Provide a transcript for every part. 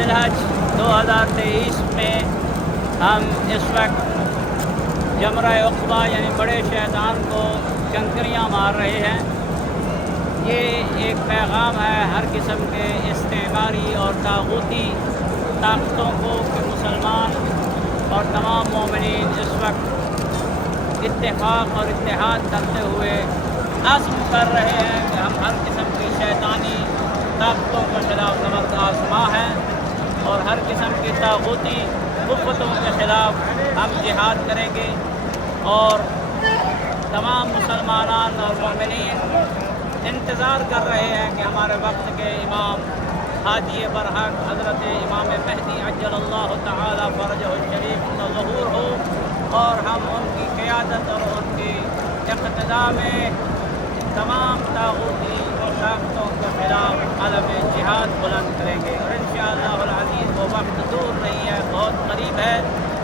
ذی الحج 2023 میں ہم اس وقت جمرہ عقبہ یعنی بڑے شیطان کو کنکریاں مار رہے ہیں۔ یہ ایک پیغام ہے ہر قسم کے استعماری اور طاغوتی طاقتوں کو کہ مسلمان اور تمام مومنین اس وقت اتفاق اور اتحاد کرتے ہوئے عزم کر رہے ہیں کہ ہم ہر قسم کی شیطانی طاقتوں کے خلاف زبردست آزما ہیں اور ہر قسم کی طاغوتی قوتوں کے خلاف ہم جہاد کریں گے، اور تمام مسلمان اور مومنین انتظار کر رہے ہیں کہ ہمارے وقت کے امام ہادی برحق حضرت امام مہدی عجل اللہ تعالی فرجہ الشریف کا ظہور ہو، اور ہم ان کی قیادت اور ان کی اقتداء میں تمام طاغوتی طاقتوں کے خلاف علم جہاد بلند کریں گے۔ اور انشاءاللہ العزیز وہ وقت دور نہیں ہے، بہت قریب ہے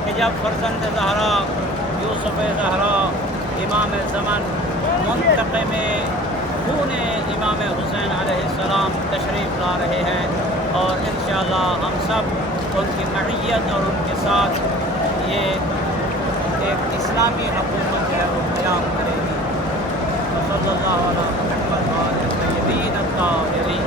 کہ جب فرزند زہرا یوسف زہرا امام زمن منتقم خون امام حسین علیہ السلام تشریف لا رہے ہیں، اور انشاءاللہ ہم سب ان کی معیت اور ان کے ساتھ یہ ایک اسلامی حکومت ہے وہ قیام کریں گے۔ صلی اللہ علیہ وسلم الطیبین الطاہرین۔